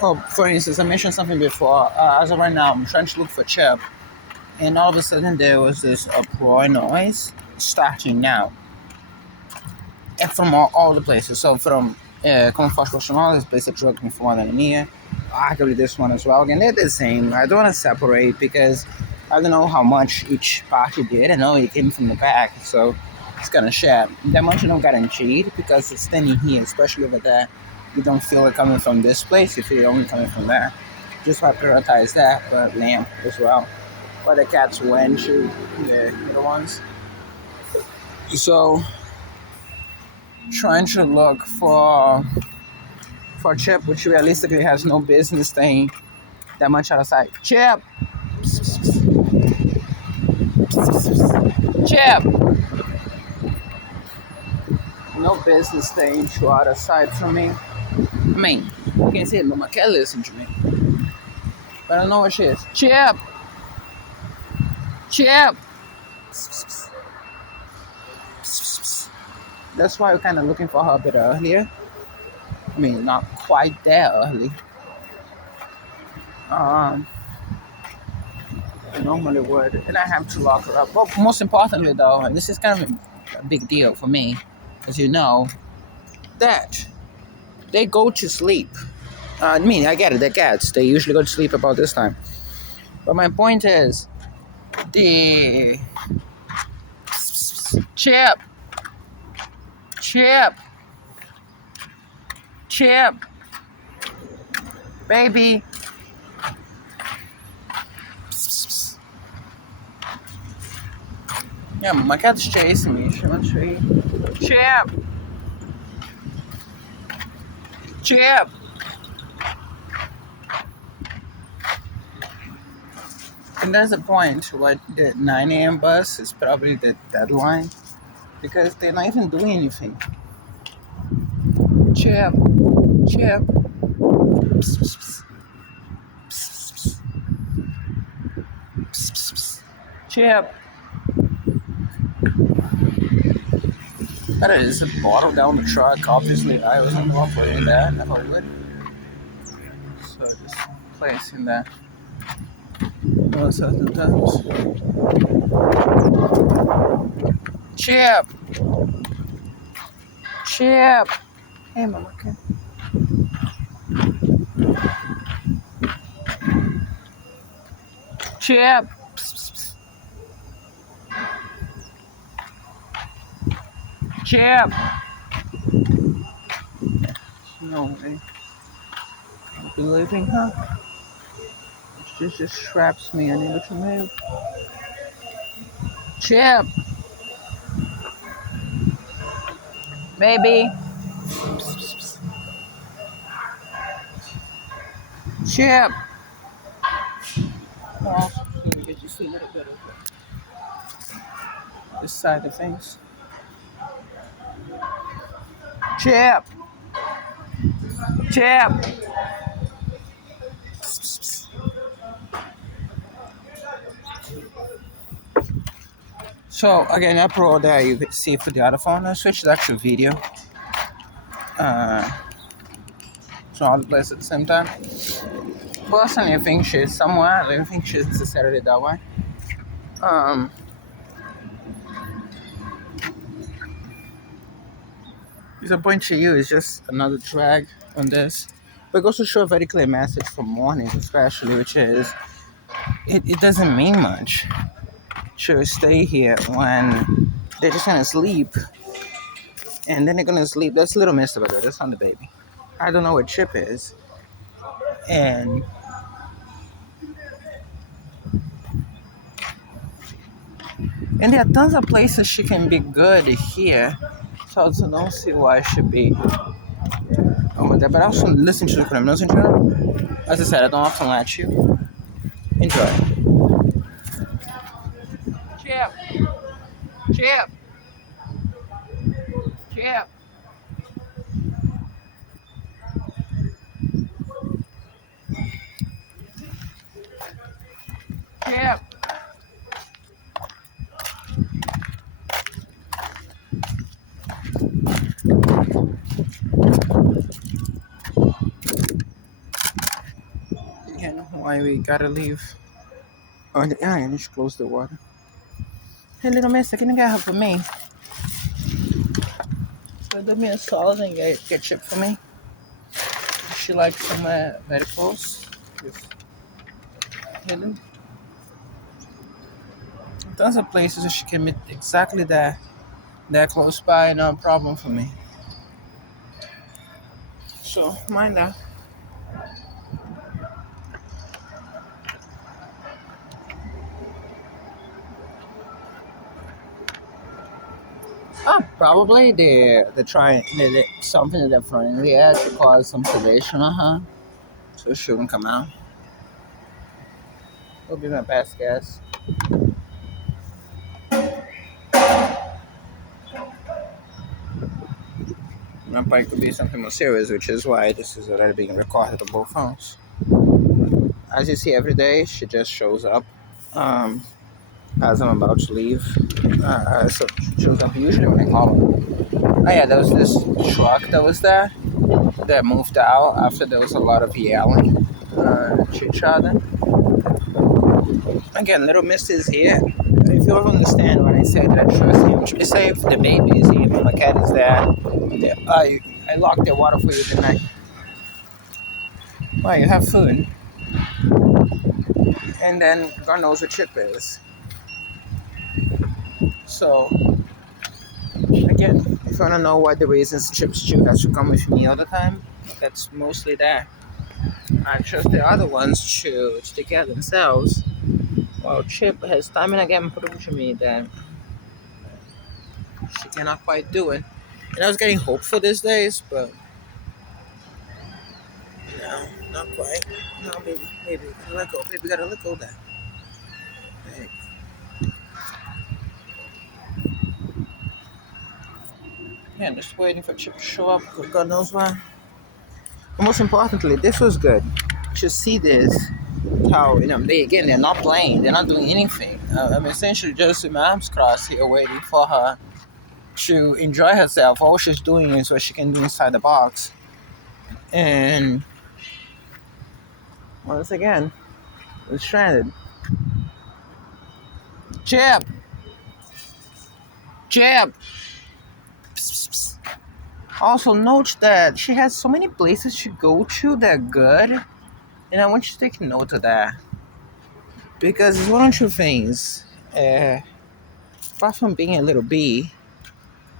Oh, for instance, I mentioned something before. As of right now, I'm trying to look for Chip, and all of a sudden there was this uproar noise starting now, and from all the places. So from como faz profissional, this place that drug me for one anemia, arguably this one as well. Again, they're the same. I don't want to separate because I don't know how much each party did. I know it came from the back, so it's gonna share. That much you don't guaranteed because it's standing here, especially over there. You don't feel it coming from this place. You feel it only coming from there. Just why I prioritize that, but lamp as well. But the cats went to the other ones. So trying to look for Chip, which realistically has no business staying that much outside. Chip, Chip, no business staying too out of sight from me. I mean, you can say it, Mama can't listen to me, but I don't know what she is. Chip, Chip. That's why we're kind of looking for her a bit earlier. I mean, not quite that early. Um, I normally would, and I have to lock her up. But most importantly, though, and this is kind of a big deal for me, as you know, that they go to sleep. I mean, I get it, they're cats. They usually go to sleep about this time. But my point is, the Chip, Chip, Chip, baby. Yeah, my cat's chasing me. She wants to eat. Chip, Chip. And there's a point where the 9 a.m. bus is probably the deadline because they're not even doing anything. Chip, Chip. Chip. That is a bottle down the truck. Obviously, I wasn't going to put in there. Never would. So just placing that. Certain times. Chip. Chip. Hey, Mama. Okay. Chip. Chip. No way. Believing her. She just traps me unable to move. Chip. Baby. Chip. Well, so we get you see a little bit of this side of things. Chip. Chip. So again, up roll there you can see for the other phone. I switched that to video. So all the places at the same time. Personally, I think she's somewhere. I don't think she's necessarily that way. The point to you is just another drag on this. But it goes to show a very clear message for mornings, especially, which is it doesn't mean much to stay here when they're just gonna sleep and then they're gonna sleep. That's Little Miss about it. That's not the baby. I don't know what Chip is, and there are tons of places she can be good here. So I don't see why she should be over there. But I also listen to the criminals in general. As I said, I don't often let you enjoy. Chip, Chip, Chip, Chip. why we gotta leave. Oh, yeah, I need to close the water. Hey, little mister, can you get help for me? So do me a solid and get chip for me. She likes some vegetables. Just hidden. Tons of places that she can meet exactly that close by, no problem for me. So mind that. Probably they're trying something different here to cause some sedation on her, so she wouldn't come out. Would be my best guess. It could be something more serious, which is why this is already being recorded on both phones. As you see every day, she just shows up um, as I'm about to leave. So she shows up usually when I call her. Oh yeah, there was this truck that was there that moved out after there was a lot of yelling to each other. Again, little Miss is here. If you don't understand when I say that I trust him, to be safe, the baby is here, my cat is there. I locked the water for you tonight. Well, you have food. And then God knows what Chip is. So, again, if you want to know what the reasons Chip's Chew has to come with me all the time, that's mostly that. I trust the other ones to take care of themselves. Well, Chip has time and again proved to me that she cannot quite do it. And I was getting hopeful these days, but no, not quite. No, baby, let go. Baby, gotta let go of that. Hey. Yeah, I'm just waiting for Chip to show up. God knows why. But most importantly, this was good. To see this, how they're not playing, they're not doing anything. I'm essentially just with my arms crossed here, waiting for her to enjoy herself. All she's doing is what she can do inside the box. And once again, it's stranded. Chip! Chip! Psst, psst. Also, note that she has so many places to go to that are good. And I want you to take note of that. Because it's one of two things. Apart from being a little bee,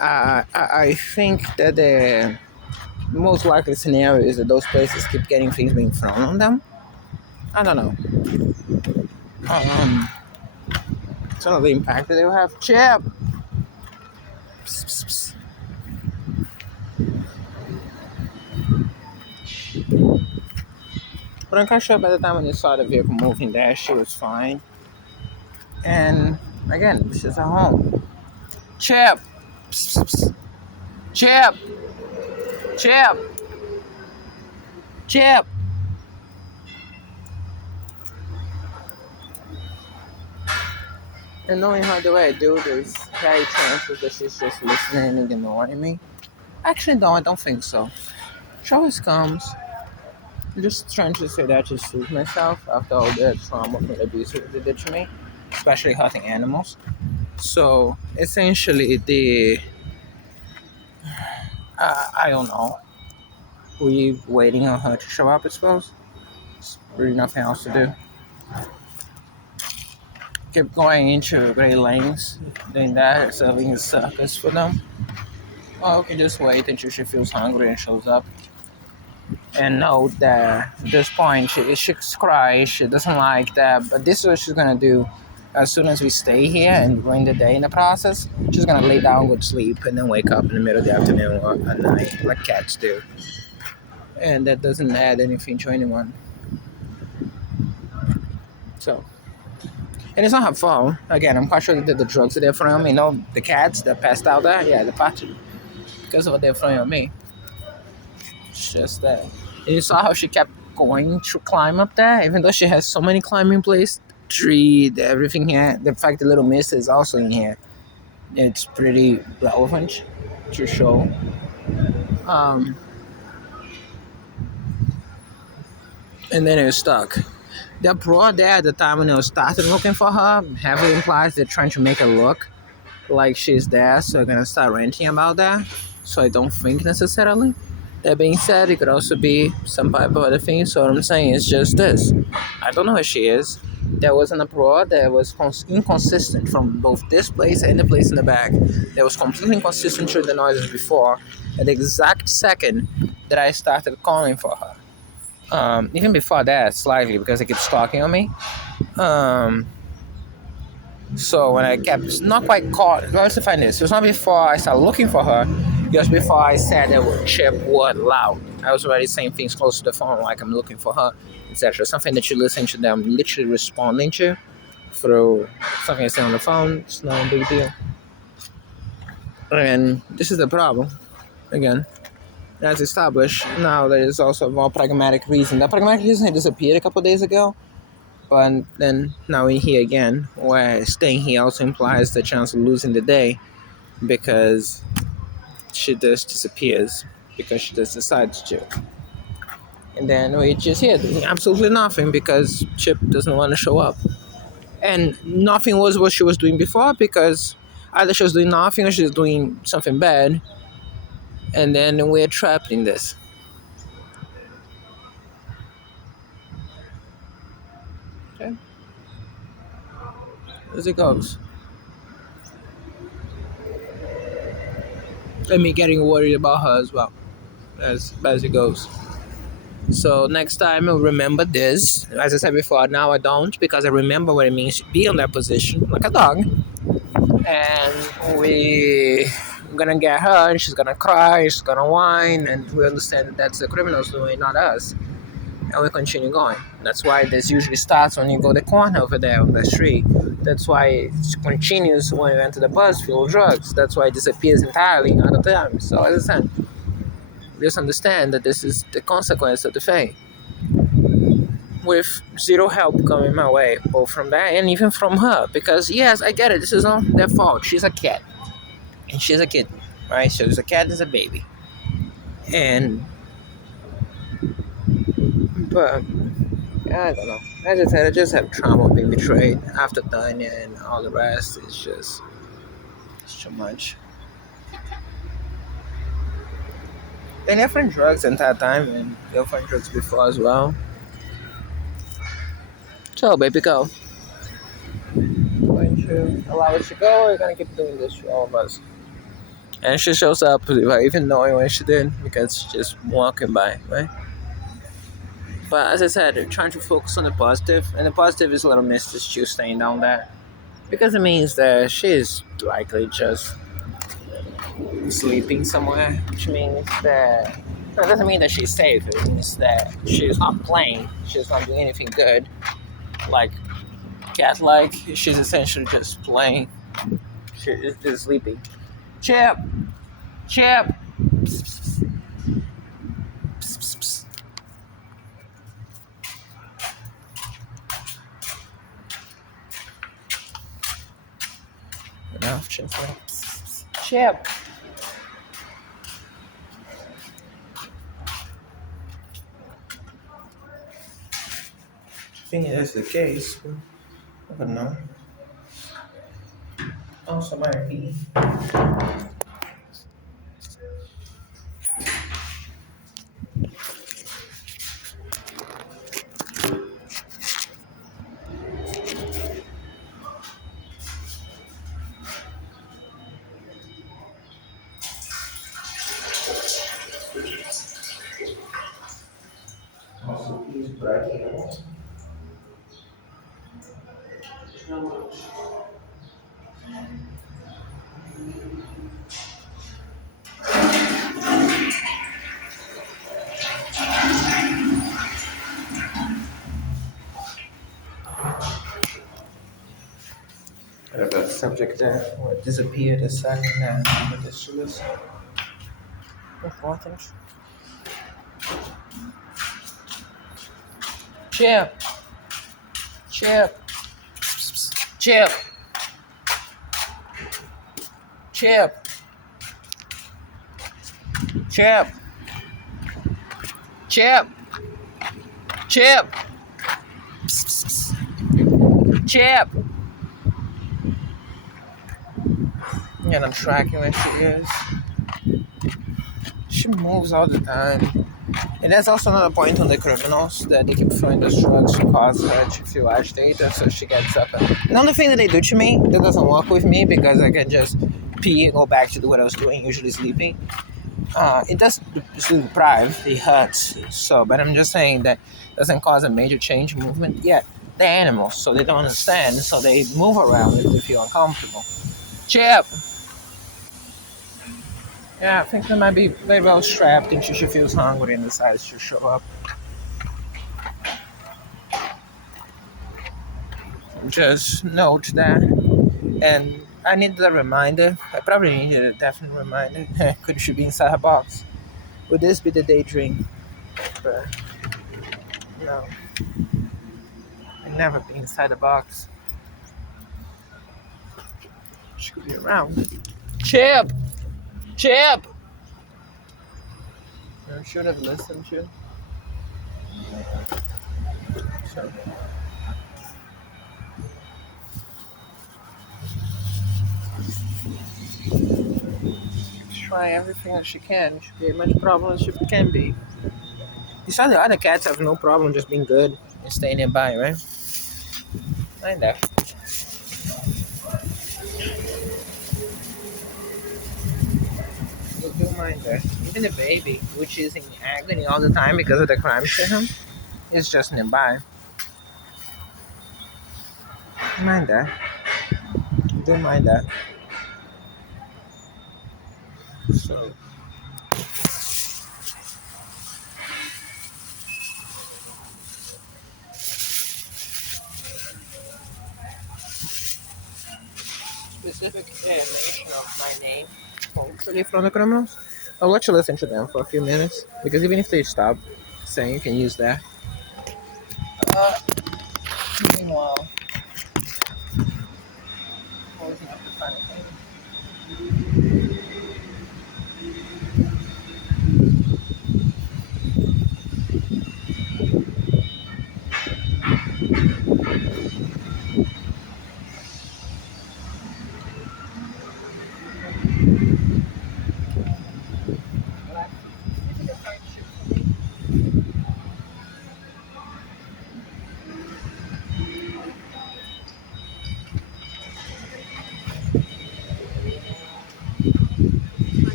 I think that the most likely scenario is that those places keep getting things being thrown on them. I don't know. Some of the impact that they will have. Chip! Psst, psst, psst. But I'm quite sure by the time when you saw the vehicle moving there, she was fine. And again, she's at home. Chip! Psst, psst, psst. Chip! Chip! Chip! And knowing how the way I do, there's high chances that she's just listening and ignoring me. Actually, no, I don't think so. She always comes. I'm just trying to say that to soothe myself after all the trauma from the abuse they did to me, especially hurting animals. So essentially, I don't know. We waiting on her to show up, I suppose. There's really nothing else to do. Keep going into Great Lanes, doing that, serving a circus for them. Or we can just wait until she feels hungry and shows up. And know that at this point she cries, she doesn't like that, but this is what she's gonna do. As soon as we stay here and ruin the day in the process, she's gonna lay down, go to sleep, and then wake up in the middle of the afternoon or at night, like cats do. And that doesn't add anything to anyone. So, and it's not her fault. Again, I'm quite sure that the drugs that they're throwing me, the cats that passed out there, yeah, the party, because of what they're throwing on me. It's just that. And you saw how she kept going to climb up there, even though she has so many climbing places, tree, everything here. The fact the little miss is also in here, it's pretty relevant to show. And then it was stuck. The uproar there at the time when they started looking for her heavily implies they're trying to make it look like she's there, so they're gonna start ranting about that. So I don't think necessarily. That being said, it could also be some type of other thing. So what I'm saying is just this: I don't know who she is. There was an uproar that was inconsistent from both this place and the place in the back. That was completely inconsistent to the noises before. At the exact second that I started calling for her. Even before that, slightly because it keeps talking on me. Um, so when I kept not quite caught, let's define this. It was not before I started looking for her. Just before I said that word chip word loud. I was already saying things close to the phone, like I'm looking for her, etc. Something that you listen to them literally responding to through something I say on the phone. It's not a big deal. And this is the problem. Again, as established, now there is also a more pragmatic reason. The pragmatic reason had disappeared a couple of days ago. But then now we're here again, where staying here also implies the chance of losing the day because she just disappears, because she just decides to. And then we just here doing absolutely nothing because Chip doesn't want to show up. And nothing was what she was doing before because either she was doing nothing or she was doing something bad. And then we're trapped in this. Okay. As it goes. And me getting worried about her as well, as it goes. So next time I'll remember this. As I said before, now I don't because I remember what it means to be in that position, like a dog. And we're gonna get her, and she's gonna cry, she's gonna whine, and we understand that that's the criminals doing, not us. And we continue going. That's why this usually starts when you go the corner over there on the street. That's why it continues when you enter the bus full of drugs. That's why it disappears entirely other times. So as I said, just understand that this is the consequence of the fate. With zero help coming my way, both from that and even from her. Because yes, I get it, this is not their fault. She's a cat. And she's a kid. Right? So there's a cat as a baby. And but I don't know. As I said, I just have trauma of being betrayed after Tanya and all the rest. It's too much. And they're offering drugs at that time, and they're offering drugs before as well. So, baby, go. Going to allow us to go, we're gonna keep doing this to all of us. And she shows up without even knowing when she did because she's just walking by, right? But as I said, trying to focus on the positive, and the positive is little Miss is still staying down there because it means that she's likely just sleeping somewhere, which means that it doesn't mean that she's safe. It means that she's not playing, she's not doing anything good, like cat-like. She's essentially just playing. She is just sleeping. Chip, Chip. Psst, psst, psst, psst. Enough, Chip. Chip. I think that's the case. I don't know. Oh, somebody pee. Also, peas, but I can't. How much? The subject there disappeared a second now. This is important. Chip, Chip, Chip, Chip, Chip, Chip, Chip. Chip! And I'm tracking where she is. She moves all the time. And that's also another point on the criminals that they keep throwing those drugs to cause her to feel agitated, so she gets up. And another thing that they do to me that doesn't work with me because I can just pee and go back to do what I was doing, usually sleeping. It does deprive, it hurts. So, but I'm just saying that doesn't cause a major change in movement yet. They're animals, so they don't understand, so they move around if they feel uncomfortable. Chip! Yeah, I think they might be very well strapped and she feels hungry and decides to show up. Just note that. And I needed a reminder. I probably needed a definite reminder. Could she be inside her box? Would this be the daydream? But no, I never be inside the box. She could be around. Chip! Chip! I should have listened to. So. Try everything that she can. She be as much problem as she can be. Besides, the other cats have no problem just being good and staying nearby, right? Mind that. You do mind that. Even the baby, which is in agony all the time because of the crimes to him, is just nearby. Mind that. You do mind that. So. Specific mention of my name, hopefully from the criminals. I'll let you listen to them for a few minutes because even if they stop saying, you can use that. Uh, Meanwhile, closing up the final thing.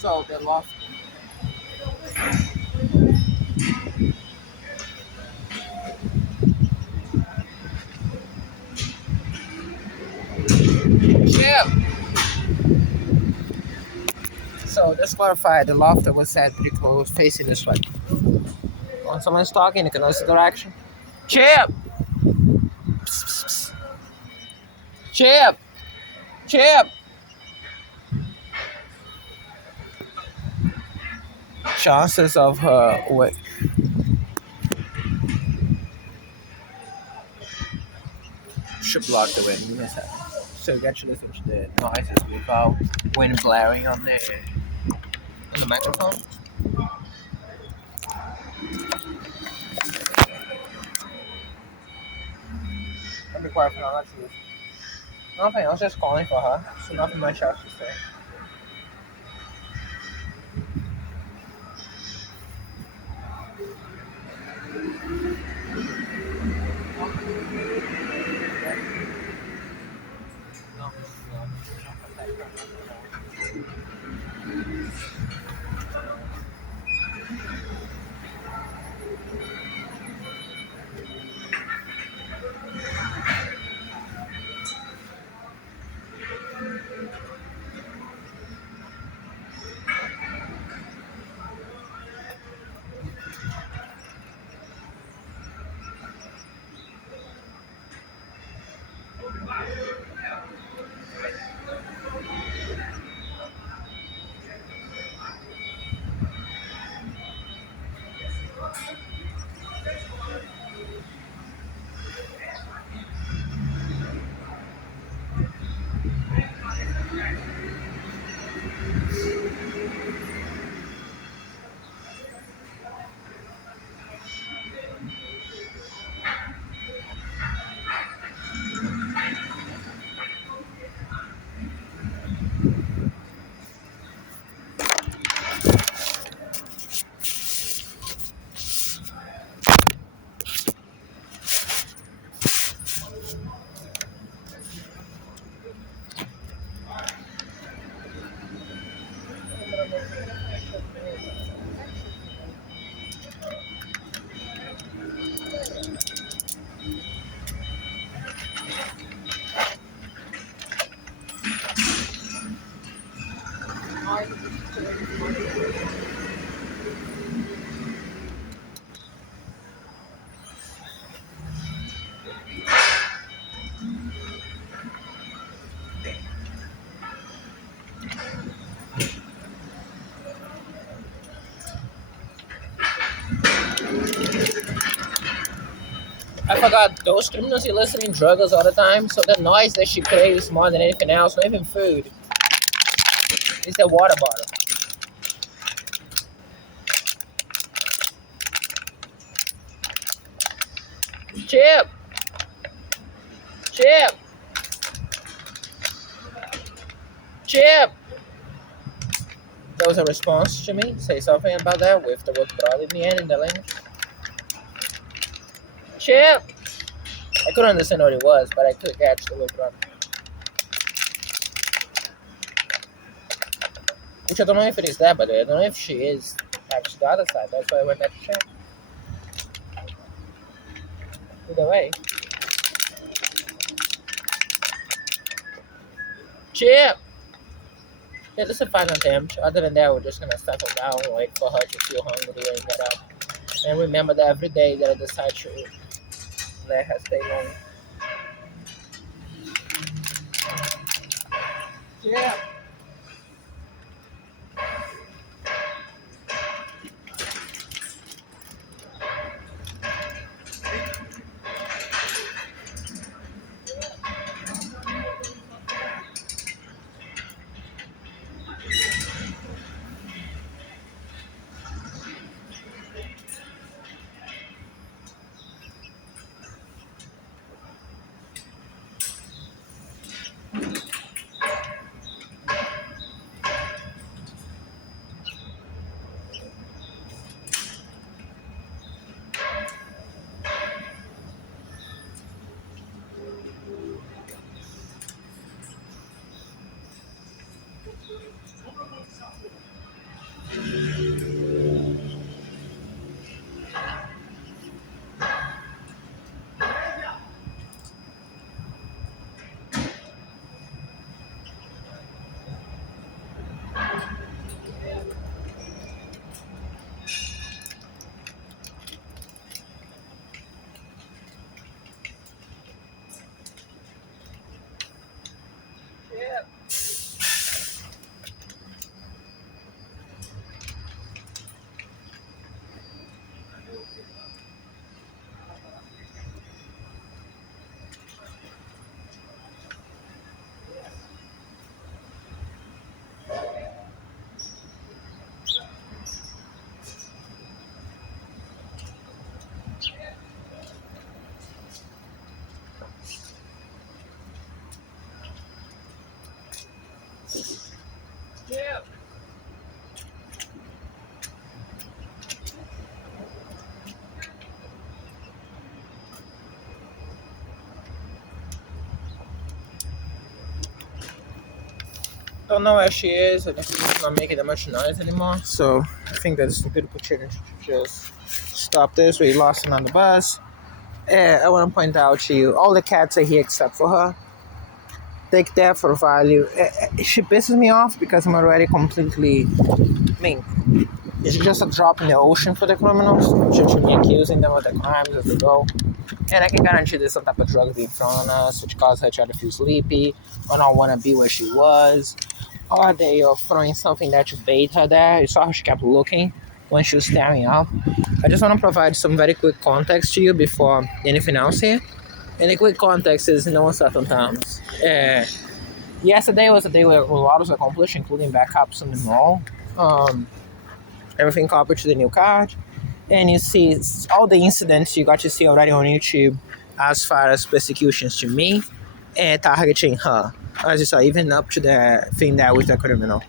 So they lost. Yeah. So let's clarify. The lofter was set pretty close, facing this way. When someone's talking, you can notice the direction. Chip! Chip! Chip! Chances of her should block the wind. So you get to listen to the noises without wind blaring on the microphone. I'll be quiet for now. Let's see. Nothing. I was just calling for her, so nothing much else to say. I forgot those criminals eliciting drugs all the time, so the noise that she craves more than anything else, not even food, is the water bottle. Chip! Chip! Chip! There was a response to me, say something about that with the word brother in the end in the language. Chip! I couldn't understand what it was, but I could catch the word brother. Which I don't know if it is that, by the way. I don't know if she is actually the other side. That's why I went back to check. Either way. Chip! Yeah, this is a final attempt. Other than that, we're just gonna settle down, wait for her to feel hungry and get up. And remember that every day that I decide to let her stay long. Yeah. Don't know where she is. I think she's not making that much noise anymore. So I think that's a good opportunity to just stop this. We lost another bus. I want to point out to you, all the cats are here except for her. Take that for value. She pisses me off because I'm already completely... I mean, it's just a drop in the ocean for the criminals. Just me accusing them of the crimes as they go. And I can guarantee there's some type of drug being thrown on us, which caused her to try to feel sleepy, or not want to be where she was. Or they are throwing something there to bait her there. You saw how she kept looking when she was staring up. I just want to provide some very quick context to you before anything else here. And the quick context is in no uncertain terms. Yesterday was a day where a lot was accomplished, including backups on the mall. Everything copied to the new card. And you see all the incidents you got to see already on YouTube as far as persecutions to me and targeting her. As you saw, even up to the thing there with the criminal.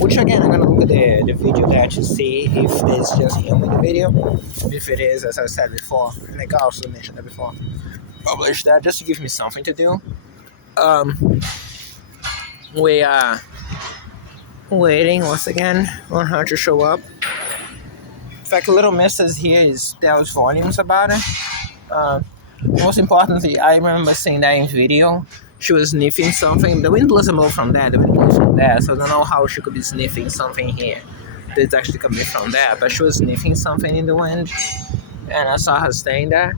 Which again, I'm gonna look at the video there to see if there's just him in the video. If it is, as I said before, and I also mentioned that before, publish that just to give me something to do. We are waiting once again on her to show up. In fact, Little Miss is here. There's volumes about it. Most importantly, I remember seeing that in video. She was sniffing something. The wind doesn't blow from there. The wind blows from there. So I don't know how she could be sniffing something here that's actually coming from there. But she was sniffing something in the wind. And I saw her staying there.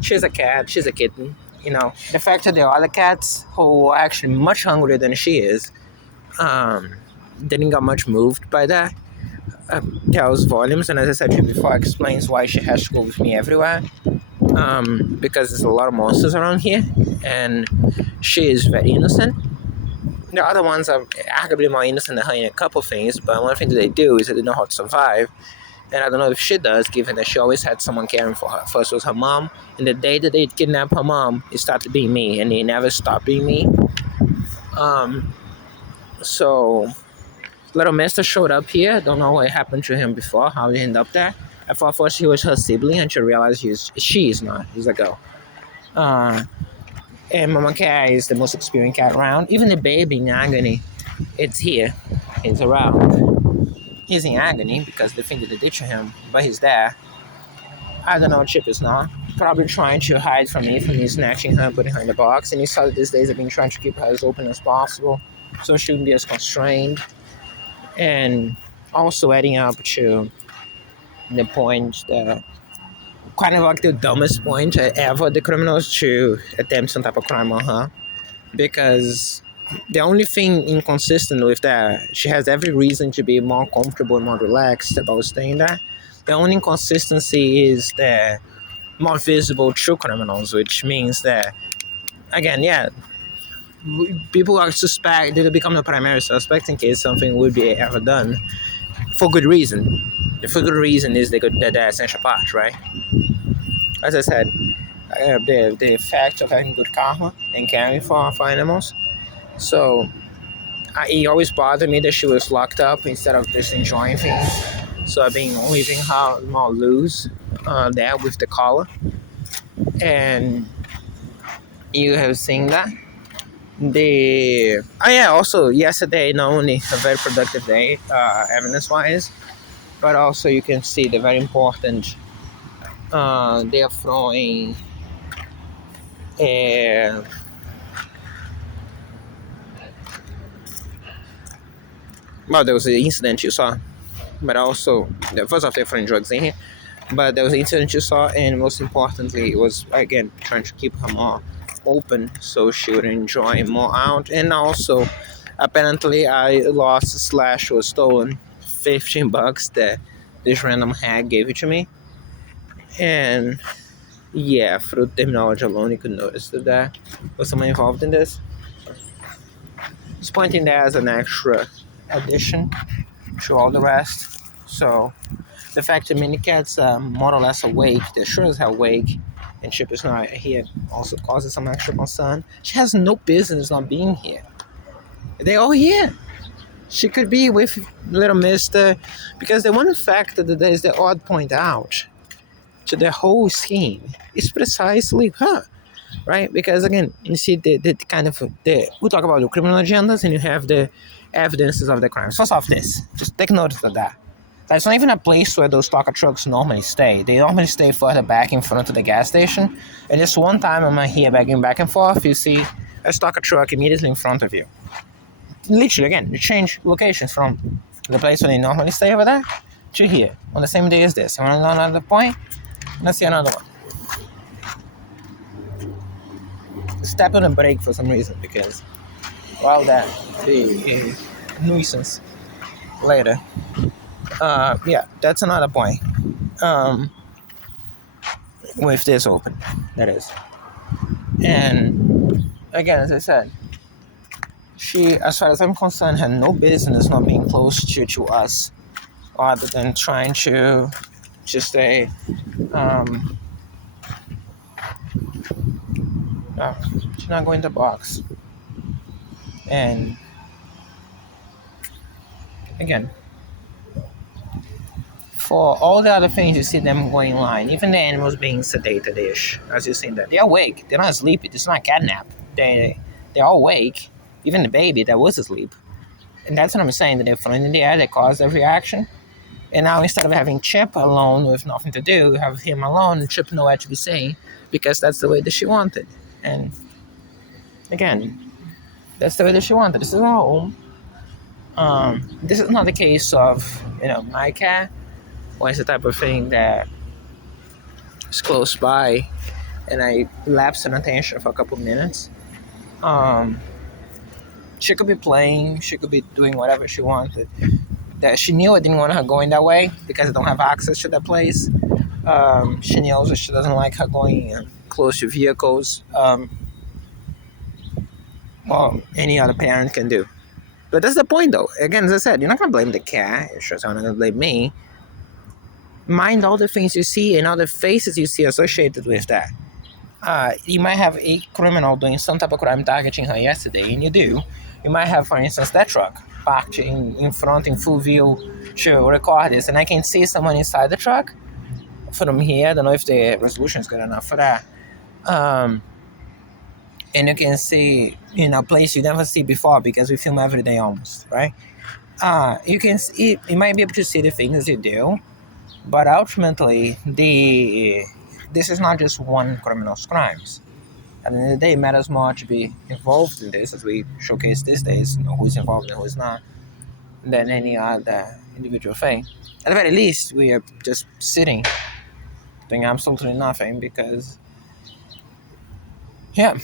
She's a cat. She's a kitten. You know, the fact that there are other cats who are actually much hungrier than she is, didn't get much moved by that. Tells volumes. And as I said to you before, explains why she has to go with me everywhere. Because there's a lot of monsters around here, and she is very innocent. The other ones are arguably more innocent than her in a couple things, but one thing that they do is that they know how to survive, and I don't know if she does, given that she always had someone caring for her. First was her mom, and the day that they kidnapped her mom, it started being me, and they never stopped being me. So, Little Mister showed up here. Don't know what happened to him before, how he ended up there. I thought first he was her sibling until I realized she is not. He's a girl. And Mama Cat is the most experienced cat around. Even the baby in agony, it's here. It's around. He's in agony because the thing that they did to him, but he's there. I don't know, Chip is not. Probably trying to hide from me snatching her and putting her in the box. And he saw that these days I've been trying to keep her as open as possible so she wouldn't be as constrained. And also adding up to the point that kind of like the dumbest point ever, the criminals to attempt some type of crime on her, because the only thing inconsistent with that, she has every reason to be more comfortable and more relaxed about staying there. The only inconsistency is the more visible true criminals, which means that, again, people are suspect, they become the primary suspect in case something would be ever done for good reason. For good reason is the essential part, right? As I said, the fact of having good karma and caring for animals. So it always bothered me that she was locked up instead of just enjoying things. So I've been leaving her more loose there with the collar. And you have seen that. Also yesterday, not only a very productive day, evidence-wise, but also you can see the very important, they are throwing well, there was an incident you saw, but also, first off, they're throwing drugs in here, but there was an incident you saw, and most importantly, it was, again, trying to keep her more open so she would enjoy more out. And also, apparently, I lost / was stolen $15 that this random hag gave it to me. And yeah, through terminology alone, you could notice that there was someone involved in this. It's pointing there as an extra addition to all the rest. So the fact that many cats are more or less awake, they're sure as hell awake, and Chip is not here also causes some extra concern. She has no business not being here. They're all here. She could be with Little Mister, because the one fact that is the odd point out to the whole scheme is precisely her. right? Because again, you see the kind of we talk about the criminal agendas, and you have the evidences of the crimes. First off, this just take notice of that. That's not even a place where those taco trucks normally stay. They normally stay further back in front of the gas station. And just one time I'm here begging back and forth, you see a taco truck immediately in front of you. Literally, again, you change locations from the place where they normally stay over there to here on the same day as this. You want to know another point? Let's see another one. Step on the brake for some reason because, well, that the nuisance later. Yeah, that's another point. With this open, that is. And again, as I said, she, as far as I'm concerned, had no business not being close to us, other than trying to just say, no, she's not going to box. And again, for all the other things, you see them going in line. Even the animals being sedated-ish, as you see that. They're awake. They're not sleepy. It's not kidnap. They're all awake. Even the baby that was asleep. And that's what I'm saying, that they're flying in the air, they caused a reaction. And now instead of having Chip alone with nothing to do, you have him alone and Chip nowhere to be seen, because that's the way that she wanted. And again, that's the way that she wanted. This is her home. This is not the case of, my cat, or it's the type of thing that is close by and I lapse in attention for a couple minutes. She could be playing, she could be doing whatever she wanted. That she knew I didn't want her going that way because I don't have access to that place. She knows that she doesn't like her going close to vehicles. Well, any other parent can do. But that's the point, though. Again, as I said, you're not going to blame the cat. You're not going to blame me. Mind all the things you see and all the faces you see associated with that. You might have a criminal doing some type of crime targeting her yesterday, and you do. You might have, for instance, that truck parked in front in full view to record this, and I can see someone inside the truck from here. I don't know if the resolution is good enough for that. And you can see in a place you never see before because we film every day almost, right? You can see, you might be able to see the things you do, but ultimately this is not just one criminal's crimes. At the end of the day, it matters more to be involved in this, as we showcase these days, who's involved and who's not, than any other individual thing. At the very least, we are just sitting, doing absolutely nothing because, yeah.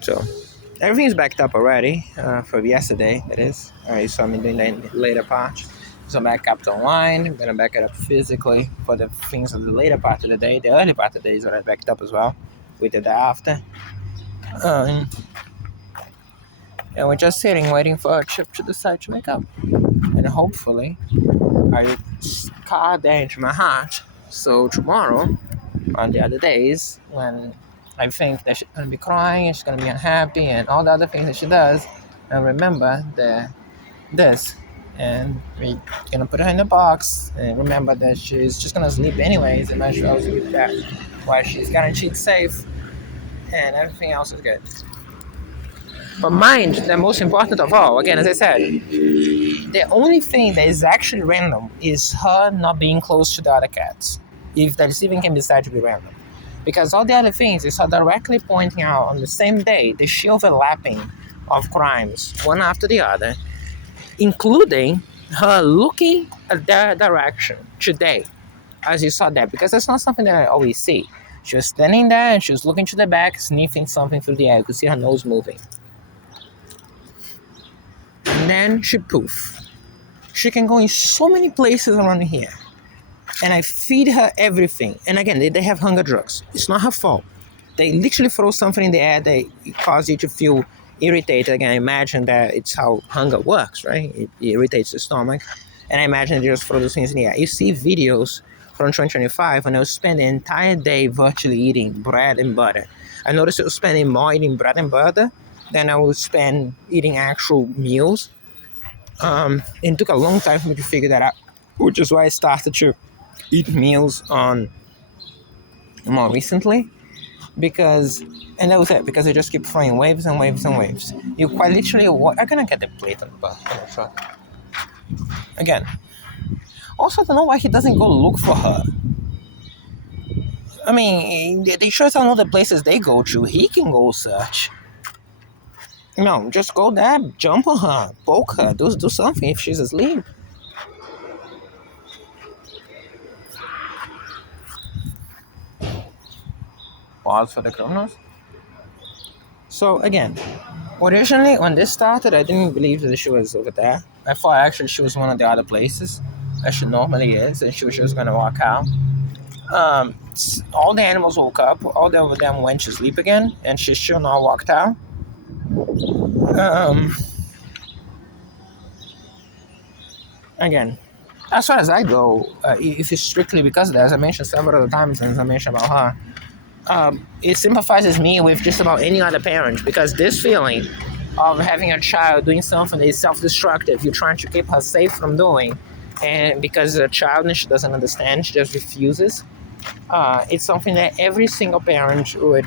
So, everything's backed up already, for yesterday, that is. Alright, so I'm doing the later part. So I'm back up online. I'm going to back it up physically for the things of the later part of the day. The early part of the day is already backed up as well. We did that after. And we're just sitting, waiting for Chip to decide to wake up. And hopefully, I carved that into my heart. So tomorrow, on the other days, when I think that she's going to be crying, she's going to be unhappy, and all the other things that she does, and remember this. And we're gonna put her in the box and remember that she's just gonna sleep anyways, and might as well sleep that while she's guaranteed safe and everything else is good. But mind, the most important of all, again, as I said, the only thing that is actually random is her not being close to the other cats, if that even can be said to be random. Because all the other things is her directly pointing out on the same day the sheer overlapping of crimes, one after the other, including her looking at that direction today, as you saw that, because that's not something that I always see. She was standing there and she was looking to the back, sniffing something through the air. You could see her nose moving. And then she poof. She can go in so many places around here. And I feed her everything. And again, they have hunger drugs. It's not her fault. They literally throw something in the air that cause you to feel irritated. Again, I imagine that it's how hunger works, right? It irritates the stomach. And I imagine they just throw those things in the air. You see videos from 2025 when I was spending the entire day virtually eating bread and butter. I noticed I was spending more eating bread and butter than I would spend eating actual meals. It took a long time for me to figure that out, which is why I started to eat meals on more recently. because, and that was it, because they just keep throwing waves and waves and waves. You quite literally, I'm gonna get the plate on the back of the truck. Again. Also, I don't know why he doesn't go look for her. I mean, they sure don't know the places they go to. He can go search. No, just go there, jump on her, poke her, do something if she's asleep. Pause for the criminals. So again, originally when this started, I didn't believe that she was over there. I thought actually she was one of the other places, as she normally is, and she was just gonna walk out. All the animals woke up, all of them went to sleep again, and she still not walked out. Again, as far as I go, if it's strictly because of that, as I mentioned several times, as I mentioned about her, it sympathizes me with just about any other parent, because this feeling of having a child doing something that is self-destructive, you're trying to keep her safe from doing, and because the child and she doesn't understand, she just refuses. It's something that every single parent would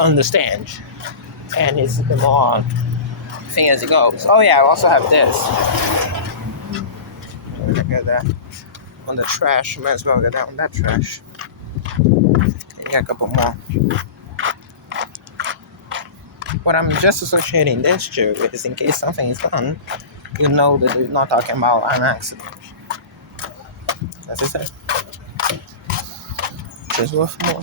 understand, and it's the more thing as it goes. Oh yeah, I also have this. I got that on the trash. Might as well get that on that trash. Yeah, a couple more. What I'm just associating this to is in case something is done, you know that we're not talking about an accident. As I said, just worth more.